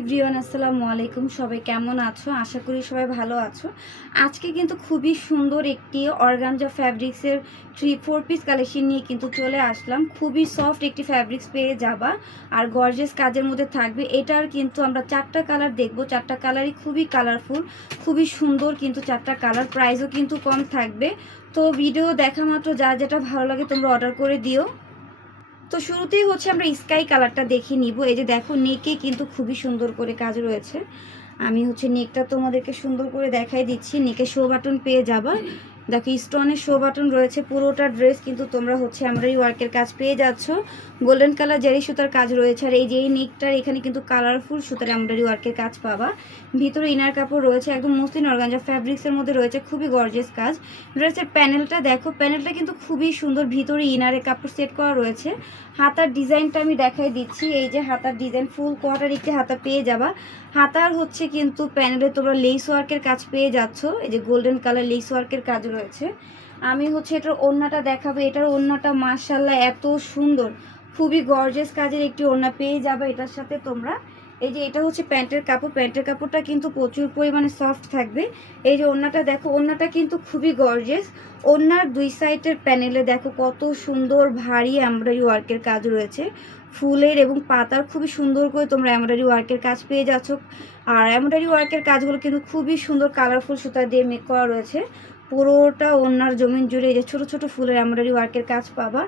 Everyone, আসসালামু আলাইকুম। সবাই কেমন আছো? আশা করি সবাই ভালো আছো। আজকে কিন্তু খুবই সুন্দর একটি অর্গানজা ফ্যাব্রিক্সের থ্রি ফোর পিস কালেকশন নিয়ে কিন্তু চলে আসলাম। খুবই সফট একটি ফ্যাব্রিক্স পেয়ে যাবা। আর গর্জেস কাজের মধ্যে থাকবে। এটার কিন্তু আমরা চারটা কালার দেখব। চারটা কালারই খুবই কালারফুল খুবই সুন্দর কিন্তু চারটা কালার প্রাইসও কিন্তু কম থাকবে। তো ভিডিও দেখা মাত্র, যা যেটা ভালো লাগে তোমরা অর্ডার করে দিও। তো শুরুতেই হচ্ছে আমরা স্কাই কালারটা দেখে নিব। এই যে দেখো, নেকে কিন্তু খুবই সুন্দর করে কাজ রয়েছে। আমি হচ্ছে নেকটা তোমাদেরকে সুন্দর করে দেখাই দিচ্ছি। নেকে শো বাটন পেয়ে যাবা। দেখো স্টোনের শো বাটন রয়েছে পুরোটা ড্রেস কিন্তু তোমরা হচ্ছে আমরা এই ওয়ার্কের কাজ পেয়ে যাচ্ছ। গোল্ডেন কালার জারি সুতার কাজ রয়েছে, আর এই যে এই নেকটার এখানে কিন্তু কালারফুল সুতার এমব্রয়ডারি ওয়ার্কের কাজ পাবা। ভিতরে ইনার কাপড় রয়েছে, একদম মসলিন অর্গানজা ফ্যাব্রিক্সের মধ্যে রয়েছে, খুবই গর্জিয়াস কাজ। ড্রেসের প্যানেলটা দেখো প্যানেলটা কিন্তু খুবই সুন্দর, ভিতরে ইনারে কাপড় সেট করা রয়েছে। হাতার ডিজাইনটা আমি দেখাই দিচ্ছি, এই যে হাতার ডিজাইন ফুল কোয়াটার একটি হাতা পেয়ে যাবা। হাতার হচ্ছে কিন্তু প্যানেলে তোমরা লেস ওয়ার্কের কাজ পেয়ে যাচ্ছ, এই যে গোল্ডেন কালার লেস ওয়ার্কের কাজ রয়েছে। আমি হচ্ছে এটার ওড়নাটা দেখাবো। এটার ওড়নাটা মার্শাল্লাহ এত সুন্দর। খুবই গর্জেস কাজের একটি ওড়না পেয়ে যাবে এটার সাথে তোমরা। এই যে এটা হচ্ছে প্যান্টের কাপড়। প্যান্টের কাপড়টা কিন্তু প্রচুর পরিমাণে সফট থাকবে। এই যে ওড়নাটা দেখো, ওড়নাটা কিন্তু খুবই গর্জেস ওড়নার দুই সাইডের প্যানেলে দেখো কত সুন্দর ভারী এমব্রয়ডারি ওয়ার্কের কাজ রয়েছে। ফুলের এবং পাতার খুবই সুন্দর করে তোমরা এমব্রয়ডারি ওয়ার্কের কাজ পেয়ে যাচ্ছ। আর এমব্রয়ডারি ওয়ার্কের কাজগুলো কিন্তু খুবই সুন্দর কালারফুল সুতা দিয়ে মেক করা রয়েছে। পুরোটা ওনার জমিন জুড়ে যে ছোটো ছোটো ফুলের এমব্রয়ডারি ওয়ার্কের কাজ পাবা,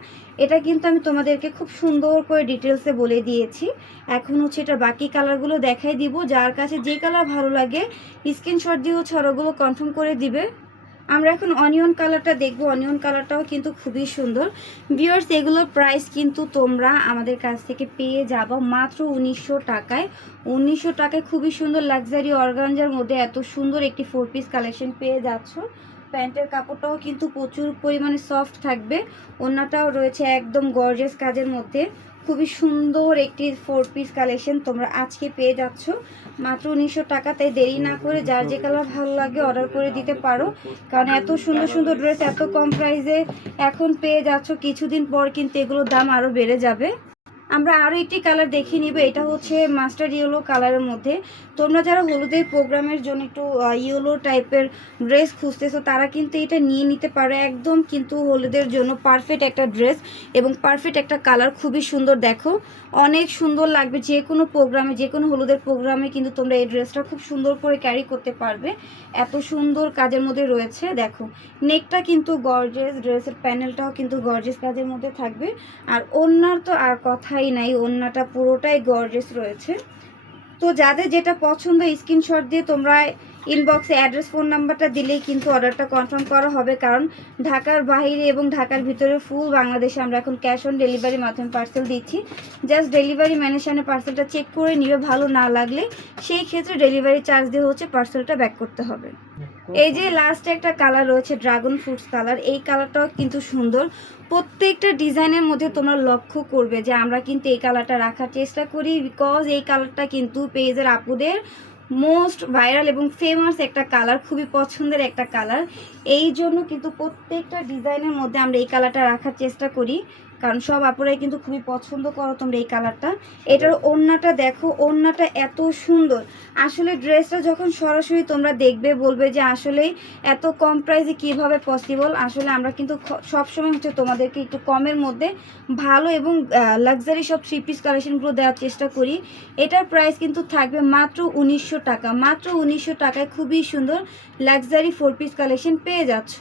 এটা কিন্তু আমি তোমাদেরকে খুব সুন্দর করে ডিটেলসে বলে দিয়েছি। এখন হচ্ছে এটা বাকি কালারগুলো দেখাই দিব, যার কাছে যে কালার ভালো লাগে স্ক্রিনশট দিয়ে হচ্ছে ওগুলো কনফার্ম করে দিবে। আমরা এখন অনিয়ন কালারটা দেখব অনিয়ন কালারটাও কিন্তু খুবই সুন্দর। ভিউয়ার্স এগুলোর প্রাইস কিন্তু তোমরা আমাদের কাছ থেকে পেয়ে যাব মাত্র উনিশশো টাকায়। উনিশশো টাকায় খুবই সুন্দর লাক্সারি অর্গানজার মধ্যে এত সুন্দর একটি ফোর পিস কালেকশন পেয়ে যাচ্ছ। প্যান্টের কাপড়টাও কিন্তু প্রচুর পরিমাণে সফট থাকবে। ওনাটাও রয়েছে একদম গর্জেস কাজের মধ্যে। খুবই সুন্দর একটি ফোর পিস কালেকশন তোমরা আজকে পেয়ে যাচ্ছ। মাত্র উনিশশো টাকা তাই দেরি না করে যার যে কালার ভালো লাগে অর্ডার করে দিতে পারো। কারণ এত সুন্দর সুন্দর ড্রেস এত কম প্রাইসে এখন পেয়ে যাচ্ছ। কিছুদিন পর কিন্তু এগুলোর দাম আরও বেড়ে যাবে। আমরা আরও একটি কালার দেখে নিব, এটা হচ্ছে মাস্টার ইয়েলো কালারের মধ্যে। তোমরা যারা হলুদের প্রোগ্রামের জন্য একটু ইয়েলো টাইপের ড্রেস খুঁজতেছো, তারা কিন্তু এটা নিয়ে নিতে পারো। একদম কিন্তু হলুদের জন্য পারফেক্ট একটা ড্রেস এবং পারফেক্ট একটা কালার খুবই সুন্দর। দেখো, অনেক সুন্দর লাগবে। যে কোনো প্রোগ্রামে যে কোনো হলুদের প্রোগ্রামে কিন্তু তোমরা এই ড্রেসটা খুব সুন্দর করে ক্যারি করতে পারবে। এত সুন্দর কাজের মধ্যে রয়েছে, দেখো। নেকটা কিন্তু গর্জেস ড্রেসের প্যানেলটাও কিন্তু গর্জেস কাজের মধ্যে থাকবে। আর ওনার তো আর কথাই নাই ওন্নাটা পুরোটাই গর্জেস রয়েছে। তো যাদের যেটা পছন্দ স্ক্রিনশট দিয়ে তোমরা ইনবক্সে অ্যাড্রেস ফোন নাম্বারটা দিলেই কিন্তু অর্ডারটা কনফার্ম করা হবে। কারণ ঢাকার বাইরে এবং ঢাকার ভিতরে ফুল বাংলাদেশে আমরা এখন ক্যাশ অন ডেলিভারির মাধ্যমে পার্সেল দিচ্ছি। জাস্ট ডেলিভারি ম্যানের সামনে পার্সেলটা চেক করে নিবে, ভালো না লাগলে সেই ক্ষেত্রে ডেলিভারি চার্জ দিয়ে হচ্ছে পার্সেলটা ব্যাক করতে হবে। এই যে লাস্টে একটা কালার রয়েছে ড্রাগন ফ্রুটস কালার এই কালারটাও কিন্তু সুন্দর। প্রত্যেকটা ডিজাইনের মধ্যে তোমরা লক্ষ্য করবে যে আমরা কিন্তু এই কালারটা রাখার চেষ্টা করি বিকজ এই কালারটা কিন্তু পেজের আপুদের মোস্ট ভাইরাল এবং ফেমাস একটা কালার খুবই পছন্দের একটা কালার এই জন্য কিন্তু প্রত্যেকটা ডিজাইনের মধ্যে আমরা এই কালারটা রাখার চেষ্টা করি। কারণ সব আপুরাই কিন্তু খুবই পছন্দ করো তোমরা এই কালারটা। এটার ওড়নাটা দেখো, ওড়নাটা এত সুন্দর। আসলে ড্রেসটা যখন সরাসরি তোমরা দেখবে, বলবে যে আসলেই এত কম প্রাইসে কীভাবে পসিবল আসলে আমরা কিন্তু সবসময় হচ্ছে তোমাদেরকে একটু কমের মধ্যে ভালো এবং লাক্সারি সব থ্রি পিস কালেকশনগুলো দেওয়ার চেষ্টা করি। এটার প্রাইস কিন্তু থাকবে মাত্র উনিশশো টাকা। মাত্র উনিশশো টাকায় খুবই সুন্দর লাক্সারি ফোর পিস কালেকশন পেয়ে যাচ্ছ।